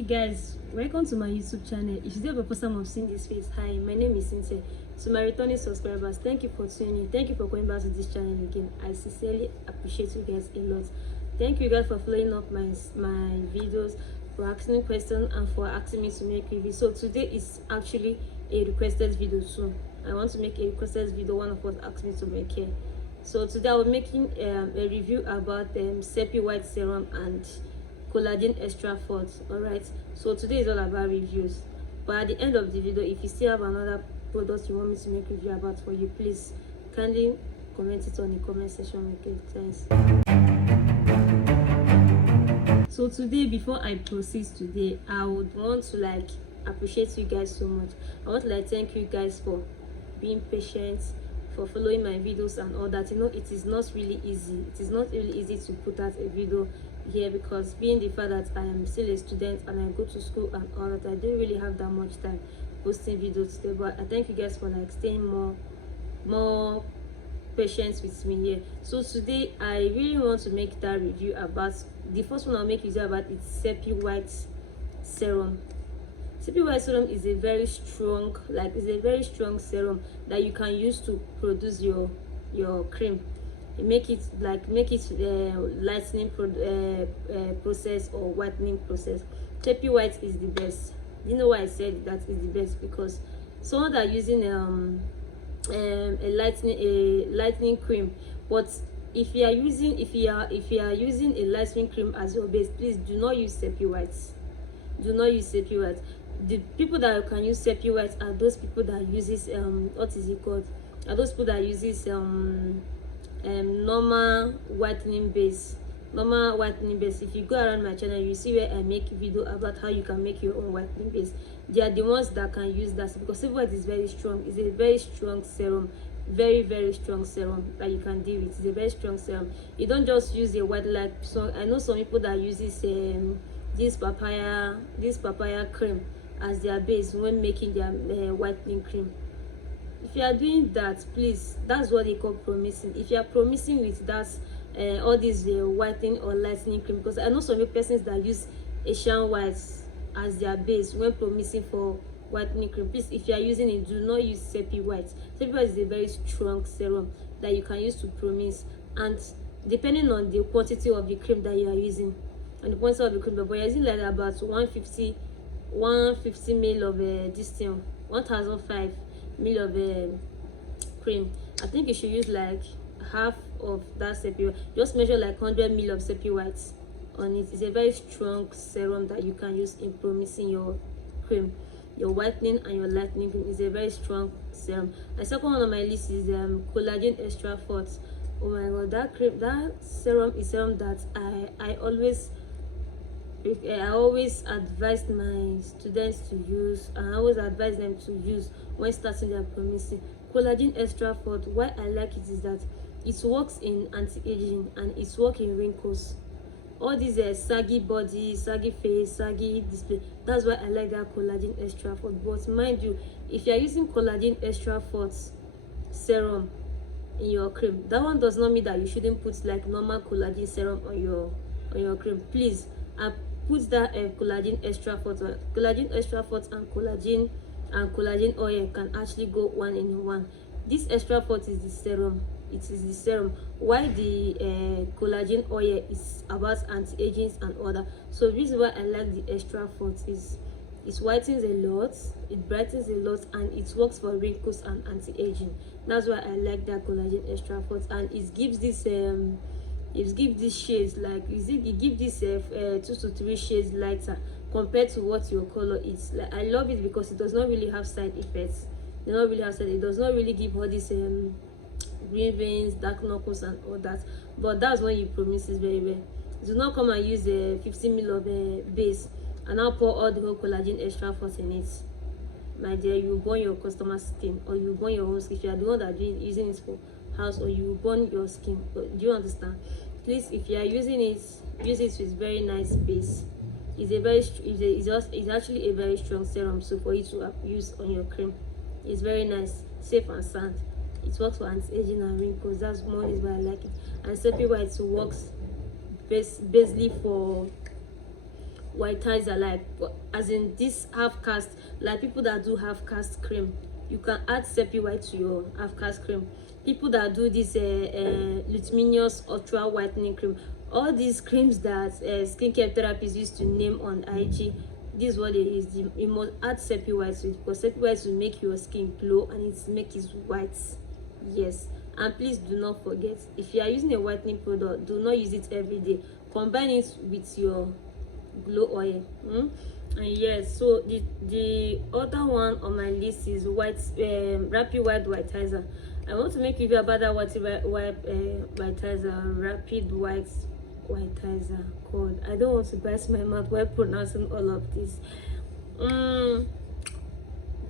Hey guys, welcome to my YouTube channel. If you the first time I've seen this face, hi, my name is Cynthia. To my returning subscribers, thank you for tuning in. Thank you for coming back to this channel again. I sincerely appreciate you guys a lot. Thank you guys for following up my videos, for asking questions, and for asking me to make reviews. So today is actually a requested video too. I want to make a requested video. One of us asked me to make here. So today I'll be making a review about Sepia White Serum and collagen extra force. All right, so today is all about reviews, but at the end of the video, if you still have another product you want me to make review about for you, please kindly comment it on the comment section. Okay, thanks. So today, before I proceed today, I would want to appreciate you guys so much. I want to thank you guys for being patient, for following my videos and all that. It is not really easy. It is not really easy to put out a video here, because being the fact that I am still a student and I go to school and all that, I don't really have that much time posting videos today. But I thank you guys for staying more patient with me here. So today I really want to make that review about the first one. I'll make review about is Sepia White Serum. Sepia White Serum is a very strong, serum that you can use to produce your cream. Make it lightening process or whitening process. Sepia White is the best. You know why I said that is the best? Because someone that using a lightening cream, but if you are using a lightening cream as your base, please do not use Sepia White. Do not use Sepia White. The people that can use Sepia White are those people that uses what is it called? Are those people that uses normal whitening base. If you go around my channel, you see where I make video about how you can make your own whitening base. They are the ones that can use that, because Sepia White is very strong. It's a very strong serum, very strong serum that you can deal with. It's a very strong serum. You don't just use a white, so I know some people that uses this papaya cream as their base when making their whitening cream. If you are doing that, please, that's what they call promising. If you are promising with that all these whitening or lightening cream, because I know some persons that use Asian white as their base when promising for whitening cream, please, if you are using it, do not use Sepia White. Sepia White is a very strong serum that you can use to promise, and depending on the quantity of the cream that you are using and the quantity of the cream, but you're using about 150 ml of this thing, 1005 ml of cream, I think you should use half of that Sepia. Just measure 100 ml of Sepia White on it. It's a very strong serum that you can use in promising your cream, your whitening and your lightening cream. Is a very strong serum. The second one on my list is collagen extra force. Oh my god, that serum is serum that I always advise my students to use, and I always advise them to use when starting their promising. Collagen extra force, why I like it is that it works in anti-aging and it works in wrinkles. All these saggy body, saggy face, saggy display. That's why I like that collagen extra force. But mind you, if you are using collagen extra force serum in your cream, that one does not mean that you shouldn't put normal collagen serum on your cream. Please, put that collagen extra force. Collagen extra force and collagen oil can actually go one in one. This extra force is the serum. It is the serum. Why the collagen oil is about anti-aging and other. So this is why I like the extra force. It whitens a lot, it brightens a lot, and it works for wrinkles and anti-aging. That's why I like that collagen extra force, and it gives this shades it gives this 2 to 3 shades lighter compared to what your color is. I love it because it does not really have side effects. It does not really give all this green veins, dark knuckles and all that. But that's when you promise it very well. Do not come and use a 50 ml of base and now pour all the whole collagen extra force in it. My dear, you will burn your customer's skin, or you will burn your own skin. If you are the one that using it for house, or you will burn your skin. Do you understand? Please, if you are using it, use it with very nice base. It's actually a very strong serum, so for you to use on your cream, it's very nice, safe and sound. It works for anti-aging and wrinkles. That's more is why I like it. And Sepia White works basically for whiteizer, like as in this half cast, like people that do half cast cream, you can add Seppi White to your half cast cream. People that do this luminous ultra whitening cream, all these creams that skincare therapists used to name on IG, this is what they use. You must add Seppi White to it, because Seppi White will make your skin glow and it make it white. Yes. And please do not forget, if you are using a whitening product, do not use it every day. Combine it with your glow oil. And yes, so the other one on my list is Rapid White Whiteizer. I want to make a video about that whiteizer, Rapid White Whiteizer. God, I don't want to bite my mouth while pronouncing all of this.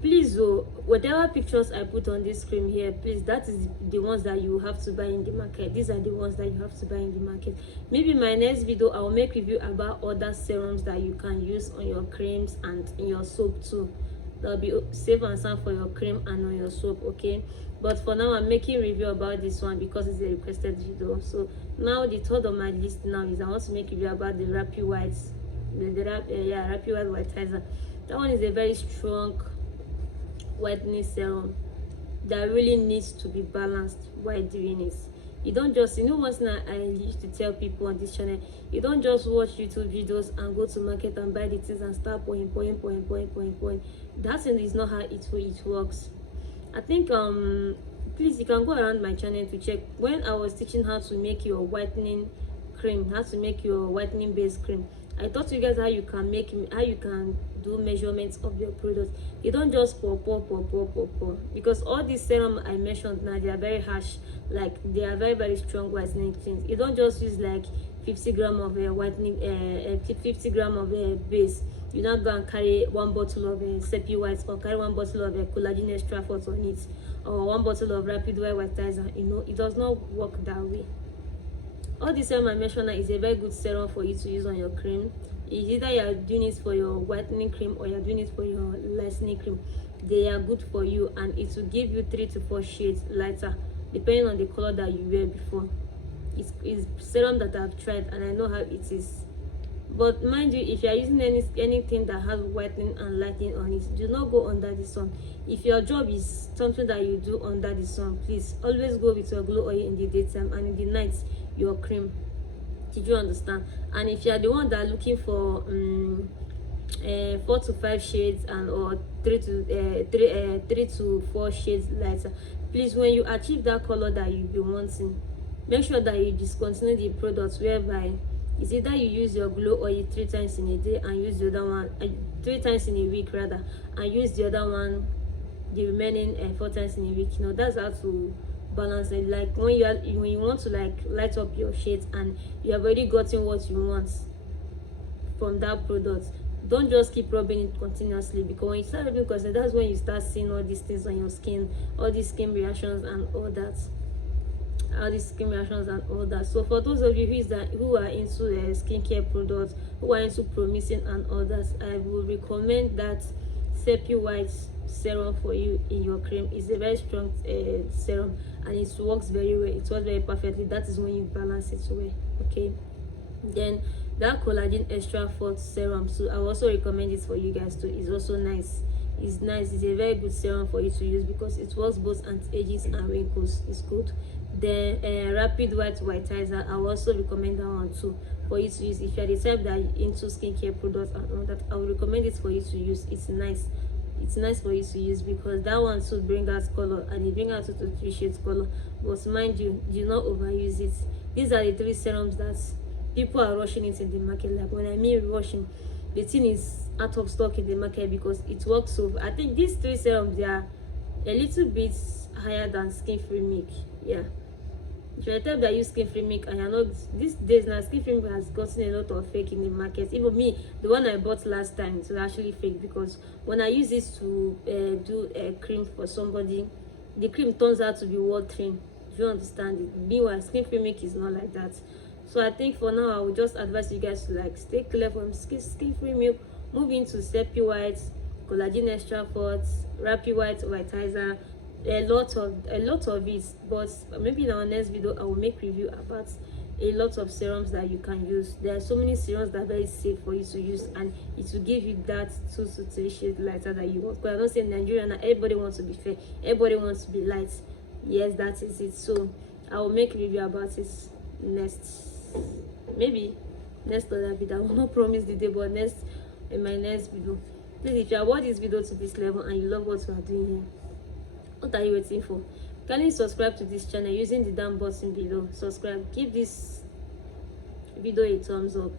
Please, whatever pictures I put on this cream here, please, that is the ones that you have to buy in the market. These are the ones that you have to buy in the market. Maybe my next video I will make review about other serums that you can use on your creams and in your soap too. That'll be safe and sound for your cream and on your soap, okay? But for now, I'm making review about this one because it's a requested video. So now the third on my list now is I want to make review about the Rapid White, Rapid White Whiteizer. That one is a very strong whitening serum that really needs to be balanced while doing it. You don't just, one thing I used to tell people on this channel, you don't just watch YouTube videos and go to market and buy the things and start pouring. That thing is not how it works. I think please, you can go around my channel to check when I was teaching how to make your whitening cream, how to make your whitening base cream. I taught you guys how you can do measurements of your product. You don't just pour, because all these serum I mentioned now, they are very harsh, like they are very strong whitening things. You don't just use like 50 grams of whitening, 50 grams of base. You not go and carry 1 bottle of Seppi White, or carry 1 bottle of collagen extra force on it, or 1 bottle of Rapid White Whiteizer. It does not work that way. All the serum I mentioned is a very good serum for you to use on your cream. It's either you are doing it for your whitening cream or you are doing it for your lightening cream. They are good for you, and it will give you 3 to 4 shades lighter depending on the color that you wear before. It's serum that I've tried and I know how it is. But mind you, if you are using anything that has whitening and lightening on it, do not go under the sun. If your job is something that you do under the sun, please always go with your glow oil in the daytime, and in the night your cream. Did you understand? And if you are the one that are looking for 4 to 5 shades and or 3 to 4 shades lighter, please, when you achieve that color that you be wanting, make sure that you discontinue the products whereby it's either you use your glow oil 3 times in a day and use the other one 3 times in a week rather, and use the other one the remaining 4 times in a week. That's how to balance it. Like when you want to like light up your shades and you have already gotten what you want from that product, don't just keep rubbing it continuously, because when you start rubbing constantly, that's when you start seeing all these things on your skin, all these skin reactions and all that. So for those of you who are into skincare products, who are into promising and all that, I would recommend that Seppi White serum for you in your cream. It's a very strong serum and it works very well. It works very perfectly. That is when you balance it well, okay? Then that collagen extra force serum, so I also recommend it for you guys too. It's also nice. It's a very good serum for you to use because it works both anti-aging and wrinkles. It's good. Then Rapid White Whiteizer, I will also recommend that one too for you to use if you are the type that into skincare products and all that. I will recommend it for you to use. It's nice for you to use because that one too bring out color, and it bring out 2 to 3 shades color. But mind you, do not overuse it. These are the 3 serums that people are rushing it in the market. Like when I mean rushing, the thing is out of stock in the market because it works so. I think these 3 serums, they are a little bit higher than Skin Free Milk. Yeah, if you're a type that use Skin Free Milk and you're not, these days now Skin Free Milk has gotten a lot of fake in the market. Even me, the one I bought last time, it was actually fake because when I use this to do a cream for somebody, the cream turns out to be watering. Do you understand it? Meanwhile, Skin Free Milk is not like that. So I think for now I would just advise you guys to like stay clear from Skin Free Milk, move into Seppi White, collagen extra force, Rapid White Whiteizer, a lot of it. But maybe in our next video I will make review about a lot of serums that you can use. There are so many serums that are very safe for you to use, and it will give you that 2 to 3 shades lighter that you want. Because I'm not saying Nigeria now, everybody wants to be fair, everybody wants to be light. Yes, that is it. So I will make review about it maybe next other video. I will not promise the day, but in my next video. Please, if you have watched this video to this level and you love what we are doing here, what are you waiting for? Can you subscribe to this channel using the down button below? Subscribe, give this video a thumbs up,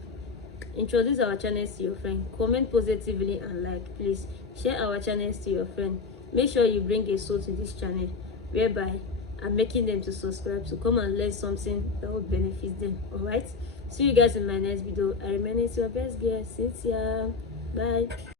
introduce our channels to your friend, comment positively and like. Please share our channels to your friend. Make sure you bring a soul to this channel, whereby I'm making them to subscribe to come and learn something that will benefit them. All right, see you guys in my next video. I remain your best girl, Cynthia. Bye.